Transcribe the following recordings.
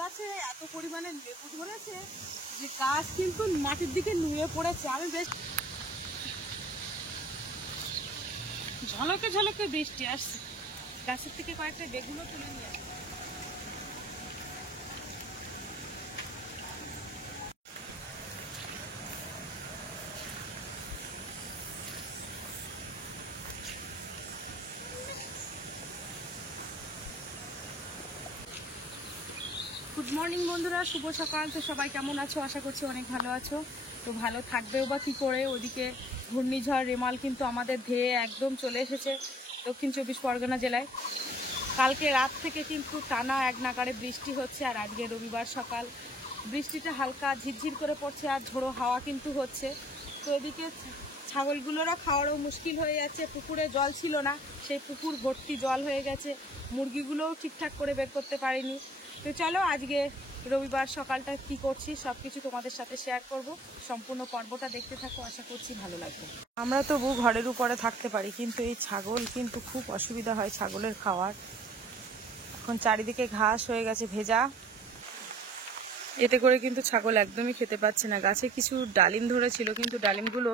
গাছে এত পরিমাণে লেবু ধরেছে যে গাছ কিন্তু মাটির দিকে নুয়ে পড়েছে। আমি বেশ ঝলকে ঝলকে বৃষ্টি আসছে, গাছের থেকে কয়েকটা বেগুনও তুলে নিয়ে আসছে। গুড মর্নিং বন্ধুরা, শুভ সকাল। তো সবাই কেমন আছো? আশা করছি অনেক ভালো আছো। তো ভালো থাকবেও বা কী করে, ওদিকে ঘূর্ণিঝড় রেমাল কিন্তু আমাদের ধেয়ে একদম চলে এসেছে দক্ষিণ চব্বিশ পরগনা জেলায়। কালকে রাত থেকে কিন্তু টানা এক নাগাড়ে বৃষ্টি হচ্ছে, আর আজকে রবিবার সকাল বৃষ্টিটা হালকা ঝিরঝির করে পড়ছে, আর ঝোড়ো হাওয়া কিন্তু হচ্ছে। তো এদিকে ছাগলগুলোরা খাওয়ারও মুশকিল হয়ে যাচ্ছে। পুকুরে জল ছিল না, সেই পুকুর ভর্তি জল হয়ে গেছে। মুরগিগুলোও ঠিকঠাক করে বের করতে পারিনি। তো চলো আজকে রবিবার সকালটা কি করছি সব কিছু তোমাদের সাথে শেয়ার করব। সম্পূর্ণ পর্বটা দেখতে থাকো, আশা করছি ভালো লাগবে। আমরা তবু ঘরের উপরে থাকতে পারি, কিন্তু এই ছাগল কিন্তু খুব অসুবিধা হয় ছাগলের খাওয়ার। এখন চারিদিকে ঘাস হয়ে গেছে ভেজা, এতে করে কিন্তু ছাগল একদমই খেতে পাচ্ছে না। গাছে কিছু ডালিম ধরেছিল, কিন্তু ডালিমগুলো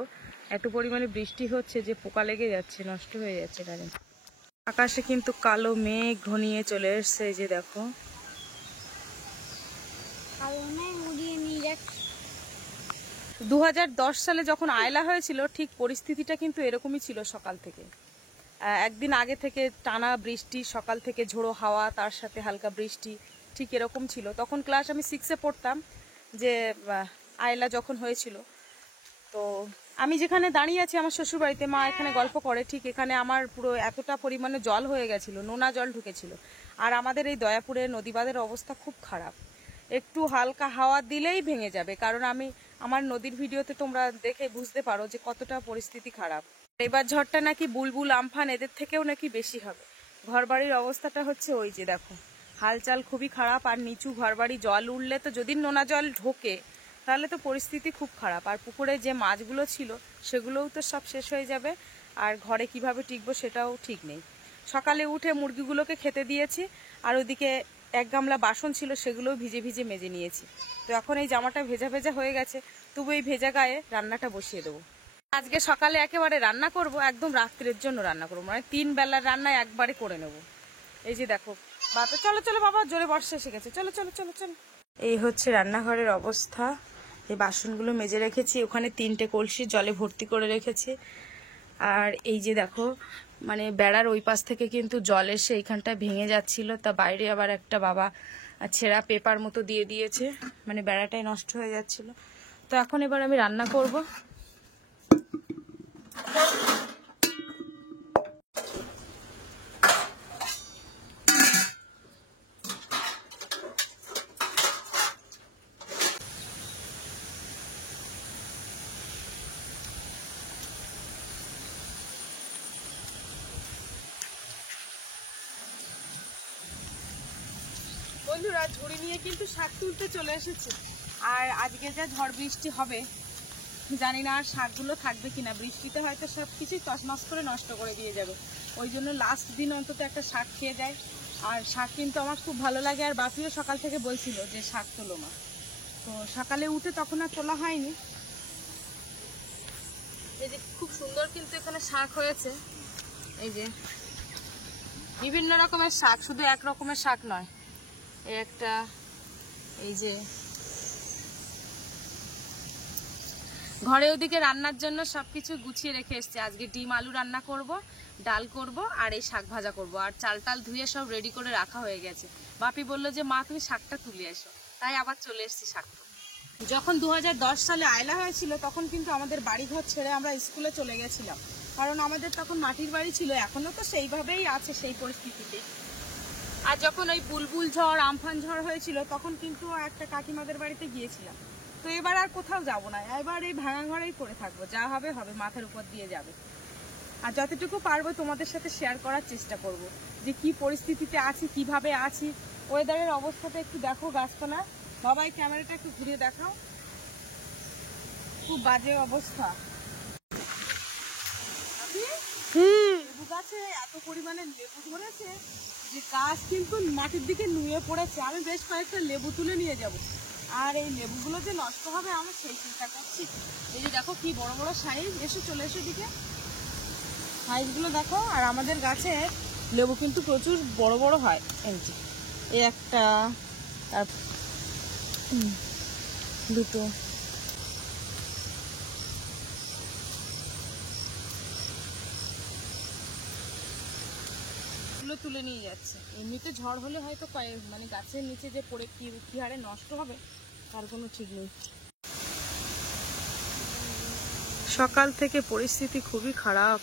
এত পরিমাণে বৃষ্টি হচ্ছে যে পোকা লেগে যাচ্ছে, নষ্ট হয়ে যাচ্ছে ডালিম। আকাশে কিন্তু কালো মেঘ ঘনিয়ে চলে এসছে, এই যে দেখো। 2010 সালে যখন আয়লা হয়েছিল ঠিক পরিস্থিতিটা কিন্তু এরকমই ছিল। সকাল থেকে একদিন আগে থেকে টানা বৃষ্টি, সকাল থেকে ঝোড়ো হাওয়া, তার সাথে হালকা বৃষ্টি, ঠিক এরকম ছিল। তখন ক্লাস আমি 6-এ পড়তাম, যে আয়লা যখন হয়েছিল। তো আমি যেখানে দাঁড়িয়ে আছি আমার শ্বশুরবাড়িতে, মা এখানে গল্প করে, ঠিক এখানে আমার পুরো এতটা পরিমাণে জল হয়ে গেছিল, নোনা জল ঢুকেছিল। আর আমাদের এই দয়াপুরের নদীবাঁধের অবস্থা খুব খারাপ, একটু হালকা হাওয়া দিলেই ভেঙে যাবে। কারণ আমি আমার নদীর ভিডিওতে তোমরা দেখে বুঝতে পারো যে কতটা পরিস্থিতি খারাপ। এবার ঝড়টা নাকি বুলবুল, আমফান এদের থেকেও নাকি বেশি হবে। ঘরবাড়ির অবস্থাটা হচ্ছে ওই যে দেখো, হালচাল খুবই খারাপ। আর নিচু ঘরবাড়ি, জল উঠলে তো, যদি নোনা জল ঢোকে তাহলে তো পরিস্থিতি খুব খারাপ। আর পুকুরে যে মাছগুলো ছিল সেগুলোও তো সব শেষ হয়ে যাবে, আর ঘরে কিভাবে টিকবো সেটাও ঠিক নেই। সকালে উঠে মুরগিগুলোকে খেতে দিয়েছি, আর ওদিকে এক গামলা বাসন ছিল সেগুলোও ভিজে ভিজে মেজে নিয়েছি। তো এখন এই জামাটা ভেজা ভেজা হয়ে গেছে, তবু এই ভেজা গায়ে রান্নাটা বসিয়ে দেবো। আজকে সকালে একেবারে রান্না করব, একদম রাত্রের জন্য রান্না করবো, মানে 3 বেলার রান্না একবারে করে নেব। এই যে দেখো বাবা, চলো চলো বাবা, জোরে বর্ষা এসে গেছে, চলো চলো চলো চলো। এই হচ্ছে রান্নাঘরের অবস্থা। এই বাসনগুলো মেজে রেখেছি, ওখানে 3টে কলসি জলে ভর্তি করে রেখেছি। আর এই যে দেখো, মানে বেড়ার ওই পাশ থেকে কিন্তু জল এসে এইখানটা ভেঙে যাচ্ছিল, তা বাইরে আবার একটা বাবা ছেঁড়া পেপার মতো দিয়ে দিয়েছে, মানে বেড়াটাই নষ্ট হয়ে যাচ্ছিল। তো এখন এবার আমি রান্না করব। বন্ধুরা, ঝুড়ি নিয়ে কিন্তু শাক তুলতে চলে এসেছে। আর আজকে যা ঝড় বৃষ্টি হবে, জানি না আর শাকগুলো থাকবে কিনা। বৃষ্টিতে হয়তো সব কিছুই তছনছ করে নষ্ট করে দিয়ে যাবে। ওই জন্য লাস্ট দিন অন্তত একটা শাক খেয়ে যায়। আর শাক কিন্তু আমার খুব ভালো লাগে, আর বাপিও সকাল থেকে বলছিল যে শাক তোলো মা। তো সকালে উঠে তখন আর তোলা হয়নি। এই যে খুব সুন্দর কিন্তু এখানে শাক হয়েছে, এই যে বিভিন্ন রকমের শাক, শুধু এক রকমের শাক নয়। এই একটা, এই যে ঘরে ওদিকে রান্নার জন্য সবকিছু গুছিয়ে রেখে এসছে। আজকে ডিম আলু রান্না করব, ডাল করব, আর এই শাক ভাজা করব। আর চাল টাল ধুয়ে সব রেডি করে রাখা হয়ে গেছে। বাপি বললো যে মা তুমি শাকটা তুলে এসো, তাই আবার চলে এসেছি শাক। যখন 2010 সালে আয়লা হয়েছিল তখন কিন্তু আমাদের বাড়িঘর ছেড়ে আমরা স্কুলে চলে গেছিলাম, কারণ আমাদের তখন মাটির বাড়ি ছিল। এখনো তো সেইভাবেই আছে, সেই পরিস্থিতিতে। আর যখন ওই বুলবুল ঝড়, আমফান ঝড় হয়েছিল তখন কিন্তু একটা কাকিমাদের বাড়িতে গিয়েছিলাম। তো এবার আর কোথাও যাব না, এবার এই ভাঙা ঘরেই পড়ে থাকবো, যা হবে হবে, মাথার উপর দিয়ে যাবে। আর যতটুকু পারবো তোমাদের সাথে শেয়ার করার চেষ্টা করব, যে কি পরিস্থিতিতে আছি, কিভাবে আছি। ওয়েদারের অবস্থাটা একটু দেখো, গাছপালা। বাবা এই ক্যামেরাটা একটু ঘুরিয়ে দেখাও, খুব বাজে অবস্থা। লেবু গাছে এত পরিমাণে লেবু ধরেছে যে গাছ কিন্তু মাটির দিকে নুয়ে পড়েছে। আমি বেশ কয়েকটা লেবু তুলে নিয়ে যাব, আর এই লেবুগুলো যে নষ্ট হবে আমার সেই চিন্তা করছি। এই যে দেখো কি বড় বড় সাইজ, এসে চলে এসো দিকে, সাইজগুলো দেখো। আর আমাদের গাছে লেবু কিন্তু প্রচুর বড় বড় হয়। এই যে এই একটা, দুটো, তুলে নিয়ে যাচ্ছে। এমনিতে ঝড় হলে হয়তো মানে গাছের নিচে যে পড়ে কি হারে নষ্ট হবে তার কোনো ঠিক নেই। সকাল থেকে পরিস্থিতি খুবই খারাপ।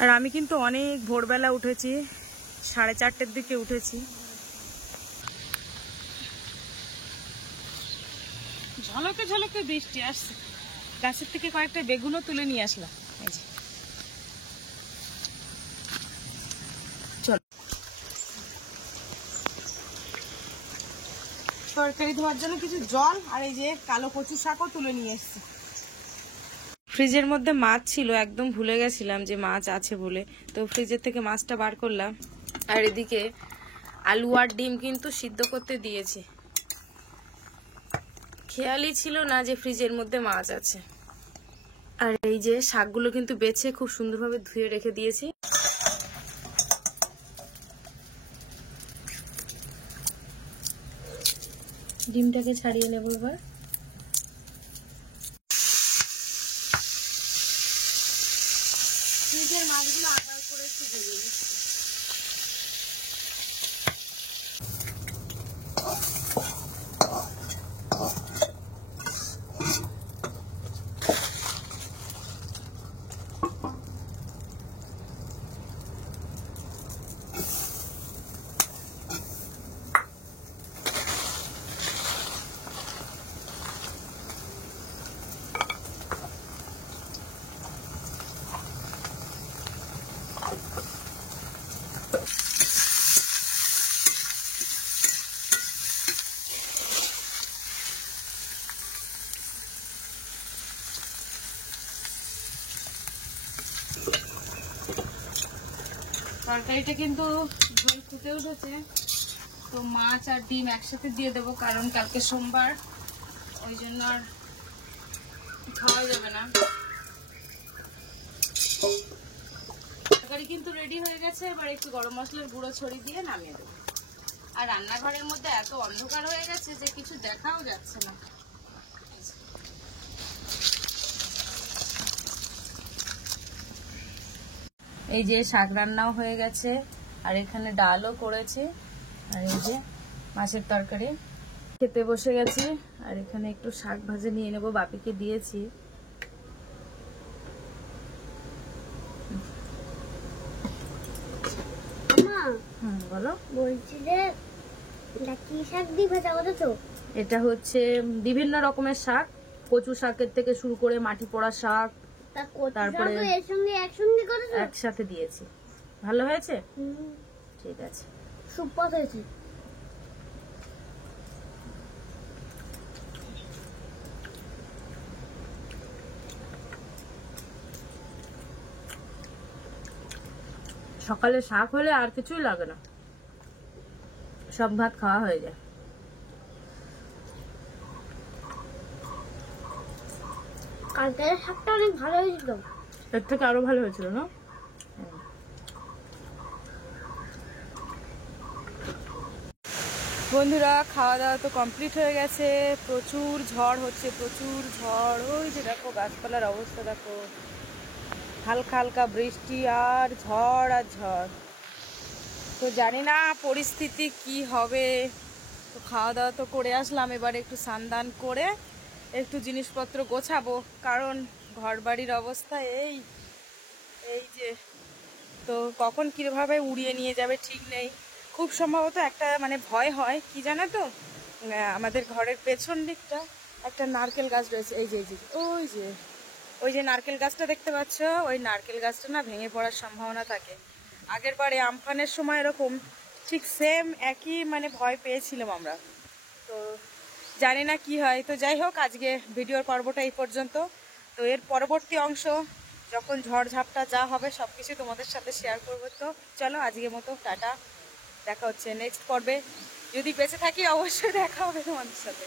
আর আমি কিন্তু অনেক ভোরবেলা উঠেছি, 4:30টার দিকে উঠেছি। ঝলকে ঝলকে বৃষ্টি আসছে। গাছের থেকে কয়েকটা বেগুনও তুলে নিয়ে আসলাম। চল, তরকারি ধোয়ার জন্য কিছু জল আর এই যে কালো কচু শাকও তুলে নিয়ে এসেছি। ফ্রিজের মধ্যে মাছ ছিল, একদম ভুলে গেছিলাম যে মাছ আছে বলে, তো ফ্রিজের থেকে মাছটা বার করলাম। আর এদিকে আলু আর ডিম কিন্তু সিদ্ধ করতে দিয়েছি, খেয়ালই ছিল না যে ফ্রিজের মধ্যে মাছ আছে। আর এই যে শাকগুলো কিন্তু বেছে খুব সুন্দরভাবে ধুয়ে রেখে দিয়েছি। ডিমটাকে ছাড়িয়ে নেব এবার। ফ্রিজের মাছগুলো আদার করে একটু ভেজে নিচ্ছি। তরকারিটা কিন্তু ঝোল ফুটে উঠেছে, তো মাছ আর ডিম একসাথে দিয়ে দেবো, কারণ কালকে সোমবার, ওই জন্য আর খাওয়া যাবে না। তরকারি কিন্তু রেডি হয়ে গেছে, এবার একটু গরম মশলার গুঁড়ো ছড়িয়ে দিয়ে নামিয়ে দেবো। আর রান্নাঘরের মধ্যে এত অন্ধকার হয়ে গেছে যে কিছু দেখাও যাচ্ছে না। এই যে শাক রান্নাও হয়ে গেছে, আর এখানে ডালও করেছি, আর এই যে মাছের তরকারি। খেতে বসে গেছি, আর এখানে একটু শাক ভাজে নিয়ে নেবো, বাপিকে দিয়েছি। বলো, বলছি যে কি শাক দিয়ে ভাজা করেছো? এটা হচ্ছে বিভিন্ন রকমের শাক, কচু শাকের থেকে শুরু করে মাটি পোড়া শাক, তারপরে এর সঙ্গে একসঙ্গে করেছো? একসাথে দিয়েছি। ভালো হয়েছে? ঠিক আছে, সুপার হয়েছে। সকালে শাক হলে আর কিছুই লাগে না, সব ভাত খাওয়া হয়ে যায়। কালকের শাকটা অনেক ভালো হয়েছিল, এর থেকে আরো ভালো হয়েছিল না? বন্ধুরা, খাওয়া দাওয়া তো কমপ্লিট হয়ে গেছে। প্রচুর ঝড় হচ্ছে, প্রচুর ঝড়। ওই যে দেখো গাছপালার অবস্থা দেখো, হালকা হালকা বৃষ্টি আর ঝড় আর ঝড়। তো জানি না পরিস্থিতি কি হবে। তো খাওয়া দাওয়া তো করে আসলাম, এবার একটু স্নান করে একটু জিনিসপত্র গোছাবো, কারণ ঘর বাড়ির অবস্থা এই যে। তো কখন কিভাবে উড়িয়ে নিয়ে যাবে ঠিক নেই। খুব সম্ভবত একটা মানে ভয় হয় কি জানো তো, আমাদের ঘরের পেছন দিকটা একটা নারকেল গাছ রয়েছে। এই যে ওই যে নারকেল গাছটা দেখতে পাচ্ছ, ওই নারকেল গাছটা না ভেঙে পড়ার সম্ভাবনা থাকে। আগের বারে আমফানের সময় এরকম ঠিক সেম একই মানে ভয় পেয়েছিলাম আমরা। তো জানি না কি হয়। তো যাই হোক, আজকে ভিডিওর পর্বটা এই পর্যন্ত। তো এর পরবর্তী অংশ যখন ঝড়ঝাপটা যা হবে সব কিছু তোমাদের সাথে শেয়ার করবো। তো চলো আজকের মতো টাটা, দেখা হচ্ছে নেক্সট পর্বে। যদি বেঁচে থাকি অবশ্যই দেখা হবে তোমাদের সাথে।